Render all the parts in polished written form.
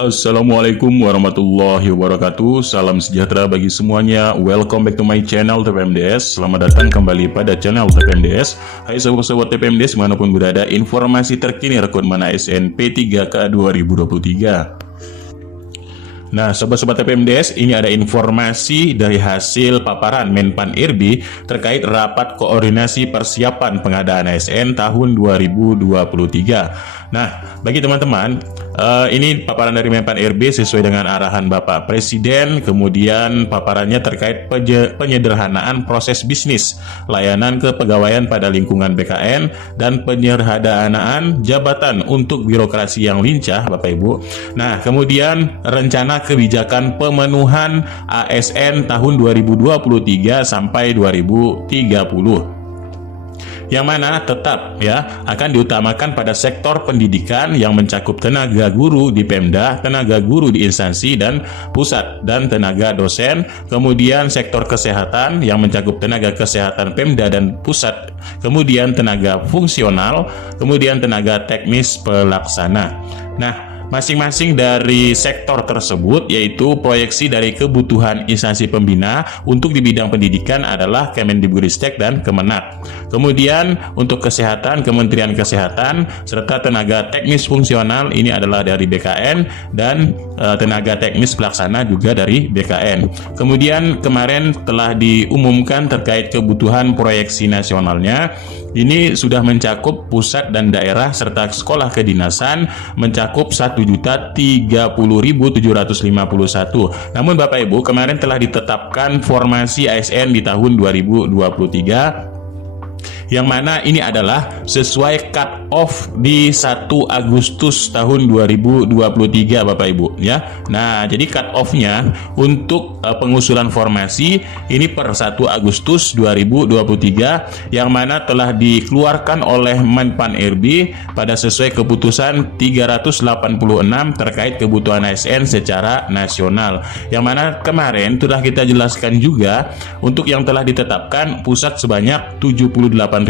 Assalamualaikum warahmatullahi wabarakatuh. Salam sejahtera bagi semuanya. Welcome back to my channel TPMDS. Selamat datang kembali pada channel TPMDS. Hai sobat-sobat TPMDS manapun berada, informasi terkini rekrutmen ASN P3K 2023. Nah, sobat-sobat TPMDS, ini ada informasi dari hasil paparan Menpan RB terkait rapat koordinasi persiapan pengadaan ASN tahun 2023. Nah, bagi teman-teman, ini paparan dari Menpan RB sesuai dengan arahan Bapak Presiden. Kemudian paparannya terkait penyederhanaan proses bisnis, layanan kepegawaian pada lingkungan BKN, dan penyederhanaan jabatan untuk birokrasi yang lincah, Bapak Ibu. Nah, kemudian rencana kebijakan pemenuhan ASN tahun 2023 sampai 2030. Yang mana tetap akan diutamakan pada sektor pendidikan yang mencakup tenaga guru di Pemda, tenaga guru di instansi dan pusat, dan tenaga dosen. Kemudian sektor kesehatan yang mencakup tenaga kesehatan Pemda dan pusat, kemudian tenaga fungsional, kemudian tenaga teknis pelaksana. Nah, masing-masing dari sektor tersebut, yaitu proyeksi dari kebutuhan instansi pembina untuk di bidang pendidikan adalah Kemendikbudristek dan Kemenak. Kemudian untuk kesehatan, Kementerian Kesehatan, serta tenaga teknis fungsional ini adalah dari BKN, dan tenaga teknis pelaksana juga dari BKN. Kemudian kemarin telah diumumkan terkait kebutuhan proyeksi nasionalnya. Ini sudah mencakup pusat dan daerah serta sekolah kedinasan, mencakup 1.030.751. Namun Bapak Ibu, kemarin telah ditetapkan formasi ASN di tahun 2023, yang mana ini adalah sesuai cut off di 1 Agustus tahun 2023, Bapak Ibu ya. Nah, jadi cut off-nya untuk pengusulan formasi ini per 1 Agustus 2023, yang mana telah dikeluarkan oleh Menpan RB pada sesuai keputusan 386 terkait kebutuhan ASN secara nasional. Yang mana kemarin telah kita jelaskan juga untuk yang telah ditetapkan pusat sebanyak 78.862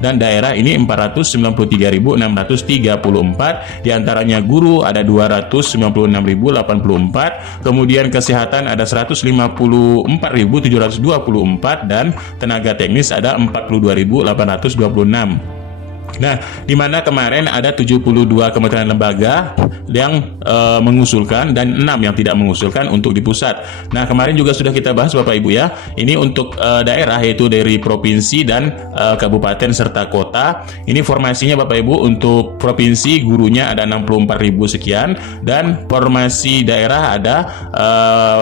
dan daerah ini 493.634, diantaranya guru ada 296.084, kemudian kesehatan ada 154.724, dan tenaga teknis ada 42.826. Nah, di mana kemarin ada 72 kementerian lembaga yang mengusulkan dan 6 yang tidak mengusulkan untuk di pusat. Nah, kemarin juga sudah kita bahas Bapak Ibu ya. Ini untuk daerah, yaitu dari provinsi dan kabupaten serta kota. Ini formasinya Bapak Ibu, untuk provinsi gurunya ada 64.000 sekian, dan formasi daerah ada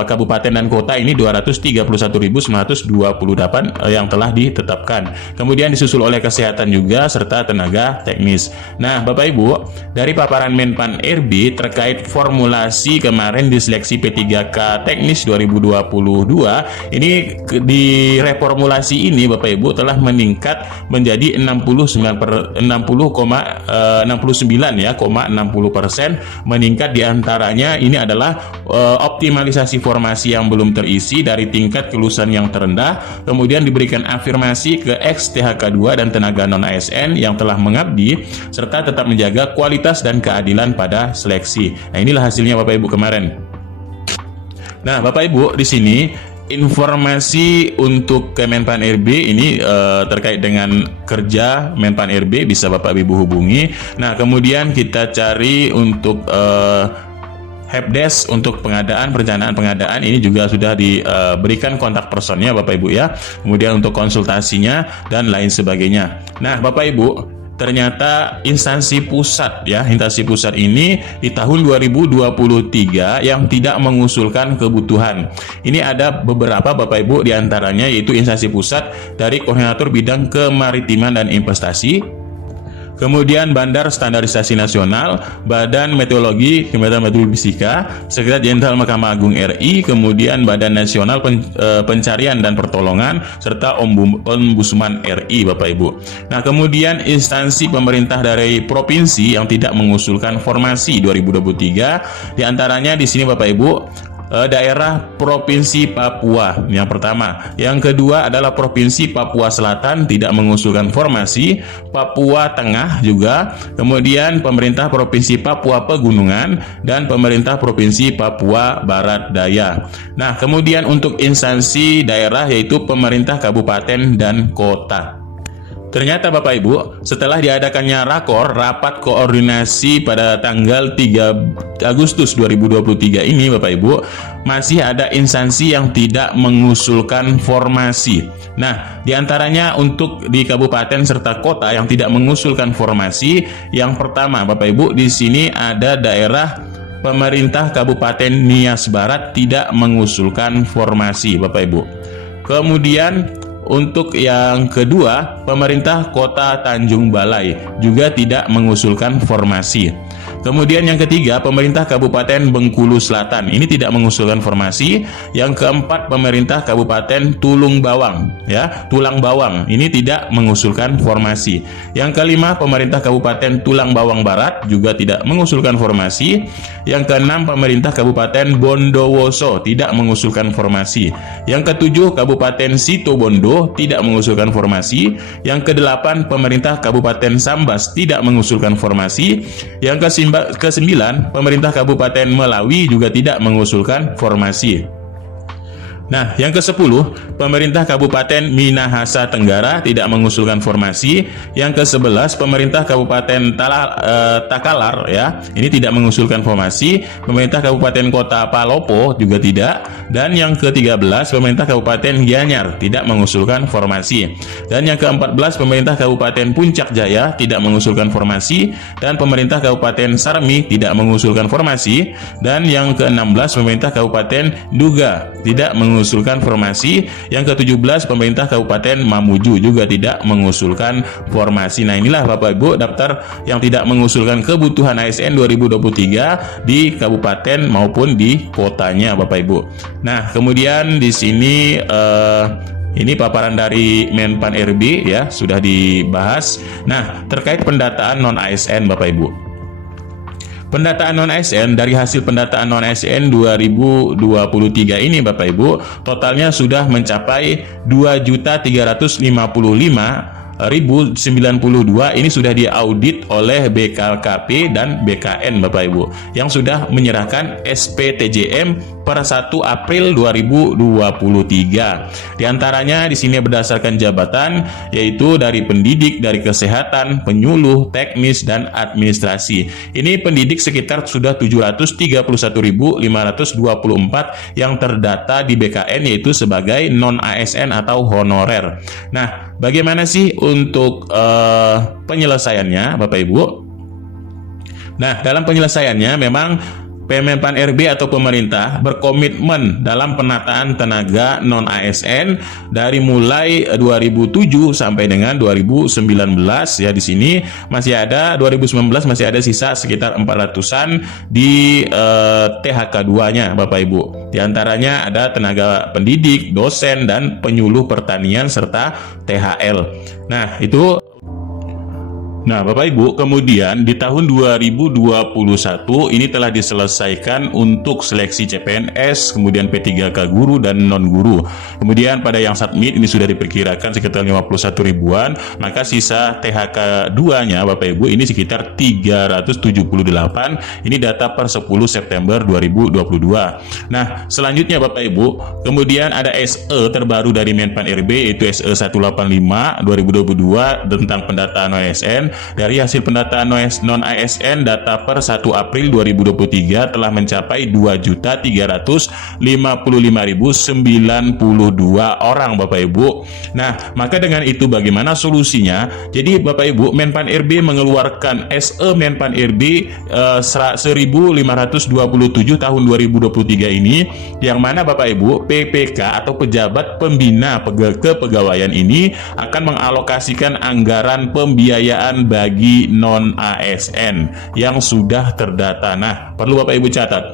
kabupaten dan kota ini 231.928 yang telah ditetapkan. Kemudian disusul oleh kesehatan juga serta tenaga teknis. Nah, Bapak Ibu, dari paparan Menpan RB terkait formulasi kemarin di seleksi P3K teknis 2022, ini di reformulasi ini Bapak Ibu telah meningkat menjadi 69,60%, meningkat. Diantaranya ini adalah optimalisasi formasi yang belum terisi dari tingkat kelulusan yang terendah, kemudian diberikan afirmasi ke ex-THK2 dan tenaga non-ASN yang telah mengabdi, serta tetap menjaga kualitas dan keadilan pada seleksi. Nah, inilah hasilnya Bapak Ibu kemarin. Nah, Bapak Ibu, di sini informasi untuk Kemenpan RB ini terkait dengan kerja Menpan RB bisa Bapak Ibu hubungi. Nah, kemudian kita cari untuk helpdesk untuk pengadaan, perencanaan pengadaan, ini juga sudah diberikan kontak personnya Bapak Ibu ya. Kemudian untuk konsultasinya dan lain sebagainya. Nah, Bapak Ibu, ternyata instansi pusat ini di tahun 2023 yang tidak mengusulkan kebutuhan. Ini ada beberapa Bapak Ibu, diantaranya yaitu instansi pusat dari Koordinator Bidang Kemaritiman dan Investasi, kemudian Bandar Standarisasi Nasional, Badan Meteorologi, Kementerian Meteorofisika, Sekretariat Jenderal Mahkamah Agung RI, kemudian Badan Nasional Pencarian dan Pertolongan, serta Ombudsman RI, Bapak Ibu. Nah, kemudian instansi pemerintah dari provinsi yang tidak mengusulkan formasi 2023, diantaranya di sini Bapak Ibu daerah Provinsi Papua yang pertama. Yang kedua adalah Provinsi Papua Selatan tidak mengusulkan formasi, Papua Tengah juga, kemudian pemerintah Provinsi Papua Pegunungan, dan pemerintah Provinsi Papua Barat Daya. Nah, kemudian untuk instansi daerah yaitu pemerintah kabupaten dan kota. Ternyata Bapak Ibu, setelah diadakannya rapat koordinasi pada tanggal 3 Agustus 2023 ini Bapak Ibu, masih ada instansi yang tidak mengusulkan formasi. Nah, diantaranya untuk di kabupaten serta kota yang tidak mengusulkan formasi, yang pertama Bapak Ibu, di sini ada daerah pemerintah Kabupaten Nias Barat tidak mengusulkan formasi Bapak Ibu. Kemudian untuk yang kedua, pemerintah Kota Tanjung Balai juga tidak mengusulkan formasi. Kemudian yang ketiga, pemerintah Kabupaten Bengkulu Selatan ini tidak mengusulkan formasi. Yang keempat, pemerintah Kabupaten Tulang Bawang ini tidak mengusulkan formasi. Yang kelima, pemerintah Kabupaten Tulang Bawang Barat juga tidak mengusulkan formasi. Yang keenam, pemerintah Kabupaten Bondowoso tidak mengusulkan formasi. Yang ketujuh, Kabupaten Situbondo tidak mengusulkan formasi. Yang kedelapan, pemerintah Kabupaten Sambas tidak mengusulkan formasi. Yang kesembilan, pemerintah Kabupaten Melawi juga tidak mengusulkan formasi. Nah, yang ke-10, pemerintah Kabupaten Minahasa Tenggara tidak mengusulkan formasi. Yang ke-11, pemerintah Kabupaten Takalar ini tidak mengusulkan formasi. Pemerintah Kabupaten Kota Palopo juga tidak. Dan yang ke-13, pemerintah Kabupaten Gianyar tidak mengusulkan formasi. Dan yang ke-14, pemerintah Kabupaten Puncak Jaya tidak mengusulkan formasi. Dan pemerintah Kabupaten Sarmi tidak mengusulkan formasi. Dan yang ke-16, pemerintah Kabupaten Duga tidak mengusulkan formasi. Yang ke-17, pemerintah Kabupaten Mamuju juga tidak mengusulkan formasi. Nah, inilah Bapak Ibu daftar yang tidak mengusulkan kebutuhan ASN 2023 di kabupaten maupun di kotanya Bapak Ibu. Nah, kemudian di sini ini paparan dari Menpan RB sudah dibahas. Nah, terkait pendataan non ASN Bapak Ibu. Pendataan non-ASN, dari hasil pendataan non-ASN 2023 ini Bapak Ibu, totalnya sudah mencapai 2.355.092. Ini sudah diaudit oleh BKKP dan BKN Bapak Ibu, yang sudah menyerahkan SPTJM per 1 April 2023. Di antaranya di sini berdasarkan jabatan, yaitu dari pendidik, dari kesehatan, penyuluh, teknis, dan administrasi. Ini pendidik sekitar sudah 731.524 yang terdata di BKN, yaitu sebagai non-ASN atau honorer. Nah, bagaimana sih untuk penyelesaiannya Bapak Ibu? Nah, dalam penyelesaiannya memang Menpan RB atau pemerintah berkomitmen dalam penataan tenaga non-ASN dari mulai 2007 sampai dengan 2019 di sini masih ada 2019 masih ada sisa sekitar 400-an di THK2-nya Bapak Ibu. Di antaranya ada tenaga pendidik, dosen, dan penyuluh pertanian serta THL. Nah, itu. Nah, Bapak Ibu, kemudian di tahun 2021 ini telah diselesaikan untuk seleksi CPNS, kemudian P3K guru dan non-guru. Kemudian pada yang submit ini sudah diperkirakan sekitar 51 ribuan, maka sisa THK2-nya Bapak Ibu ini sekitar 378. Ini data per 10 September 2022. Nah, selanjutnya Bapak Ibu, kemudian ada SE terbaru dari Menpan RB, yaitu SE 185 2022 tentang pendataan ASN. Dari hasil pendataan non-ASN data per 1 April 2023 telah mencapai 2.355.092 orang Bapak Ibu. Nah, maka dengan itu bagaimana solusinya? Jadi Bapak Ibu, Menpan RB mengeluarkan SE Menpan RB 1527 tahun 2023 ini, yang mana Bapak Ibu PPK atau pejabat pembina kepegawaian ini akan mengalokasikan anggaran pembiayaan bagi non-ASN yang sudah terdata. Nah, perlu Bapak Ibu catat,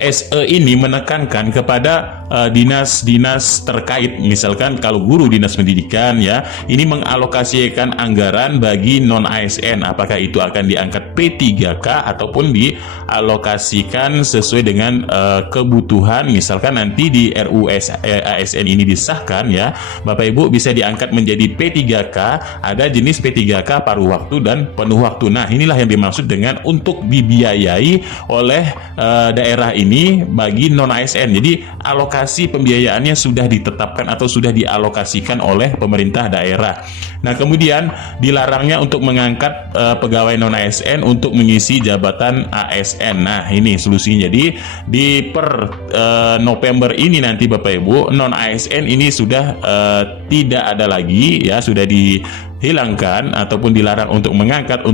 SE ini menekankan kepada dinas-dinas terkait, misalkan kalau guru dinas pendidikan ya, ini mengalokasikan anggaran bagi non ASN, apakah itu akan diangkat P3K ataupun dialokasikan sesuai dengan kebutuhan. Misalkan nanti di RUU ASN ini disahkan ya, Bapak Ibu bisa diangkat menjadi P3K, ada jenis P3K paruh waktu dan penuh waktu. Nah, inilah yang dimaksud dengan untuk dibiayai oleh daerah ini bagi non ASN. Jadi alokasi pembiayaannya sudah ditetapkan atau sudah dialokasikan oleh pemerintah daerah. Nah, kemudian dilarangnya untuk mengangkat pegawai non ASN untuk mengisi jabatan ASN. Nah, ini solusinya. Jadi di November ini nanti Bapak Ibu, non ASN ini sudah tidak ada lagi ya, sudah dihilangkan ataupun dilarang untuk mengangkat,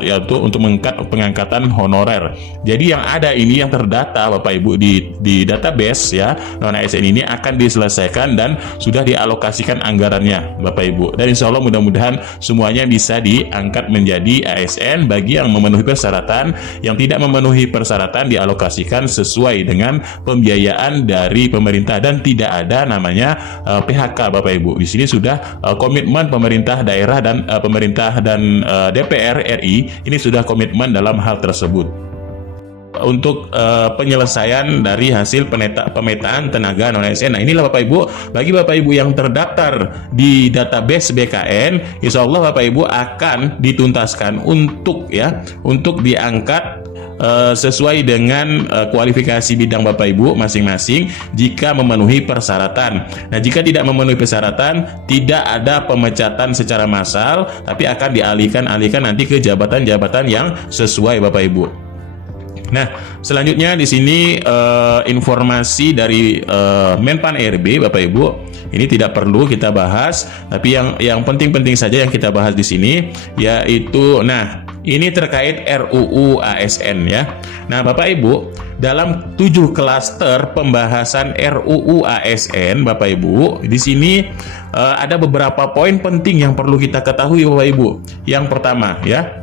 yaitu untuk mengangkat pengangkatan honorer. Jadi yang ada ini yang terdata Bapak Ibu di database ya, non ASN ini akan diselesaikan dan sudah dialokasikan anggarannya Bapak Ibu. Dan insya Allah mudah-mudahan semuanya bisa diangkat menjadi ASN bagi yang memenuhi persyaratan. Yang tidak memenuhi persyaratan dialokasikan sesuai dengan pembiayaan dari pemerintah dan tidak ada namanya PHK Bapak Ibu. Di sini sudah komitmen pemerintah daerah dan DPR RI ini sudah komitmen dalam hal tersebut untuk penyelesaian dari hasil pemetaan tenaga non ASN. Nah, inilah Bapak Ibu, bagi Bapak Ibu yang terdaftar di database BKN, insya Allah Bapak Ibu akan dituntaskan untuk diangkat sesuai dengan kualifikasi bidang Bapak Ibu masing-masing jika memenuhi persyaratan. Nah, jika tidak memenuhi persyaratan, tidak ada pemecatan secara massal, tapi akan dialihkan nanti ke jabatan-jabatan yang sesuai Bapak Ibu. Nah, selanjutnya di sini informasi dari Menpan RB Bapak Ibu. Ini tidak perlu kita bahas, tapi yang penting-penting saja yang kita bahas di sini yaitu ini terkait RUU ASN ya. Nah, Bapak Ibu, dalam 7 klaster pembahasan RUU ASN Bapak Ibu, di sini ada beberapa poin penting yang perlu kita ketahui Bapak Ibu. Yang pertama ya,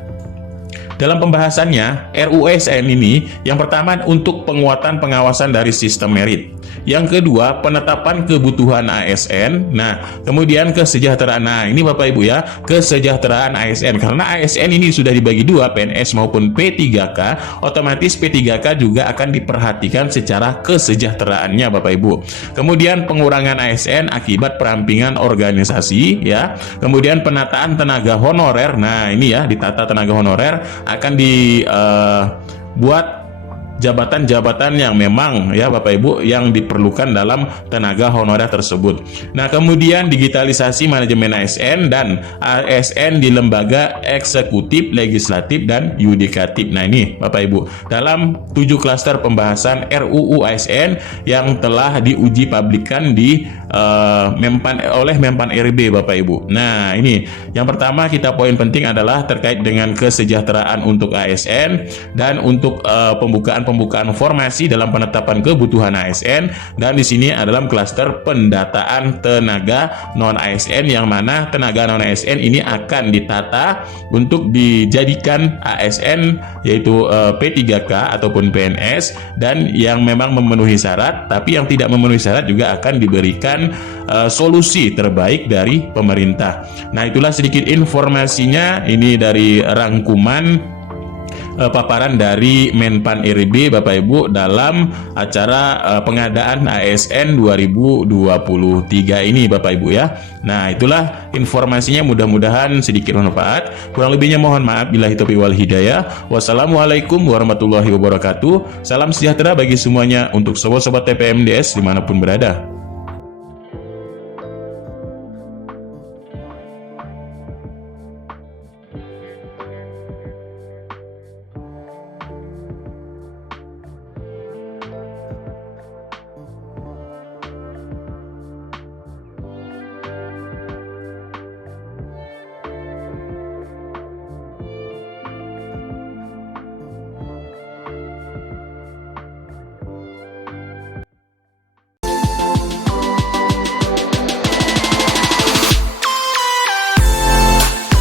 dalam pembahasannya RUU ASN ini, yang pertama untuk penguatan pengawasan dari sistem merit. Yang kedua, penetapan kebutuhan ASN. Nah, kemudian kesejahteraan. Nah, ini Bapak Ibu ya, kesejahteraan ASN. Karena ASN ini sudah dibagi dua, PNS maupun P3K, otomatis P3K juga akan diperhatikan secara kesejahteraannya Bapak Ibu. Kemudian pengurangan ASN akibat perampingan organisasi ya. Kemudian penataan tenaga honorer. Nah, ini ya, ditata tenaga honorer akan dibuat jabatan-jabatan yang memang ya Bapak Ibu yang diperlukan dalam tenaga honorer tersebut. Nah, kemudian digitalisasi manajemen ASN dan ASN di lembaga eksekutif, legislatif, dan yudikatif. Nah, ini Bapak Ibu dalam 7 klaster pembahasan RUU ASN yang telah diuji publikan di oleh Menpan RB Bapak Ibu. Nah, ini yang pertama poin penting adalah terkait dengan kesejahteraan untuk ASN dan untuk pembukaan formasi dalam penetapan kebutuhan ASN, dan di sini adalah klaster pendataan tenaga non ASN yang mana tenaga non ASN ini akan ditata untuk dijadikan ASN yaitu P3K ataupun PNS, dan yang memang memenuhi syarat, tapi yang tidak memenuhi syarat juga akan diberikan solusi terbaik dari pemerintah. Nah, itulah sedikit informasinya ini dari rangkuman paparan dari Menpan RB Bapak Ibu dalam acara pengadaan ASN 2023 ini Bapak Ibu ya. Nah, itulah informasinya, mudah-mudahan sedikit bermanfaat. Kurang lebihnya mohon maaf, billahi taufiq wal hidayah. Wassalamualaikum warahmatullahi wabarakatuh. Salam sejahtera bagi semuanya untuk sobat-sobat TPMDS dimanapun berada.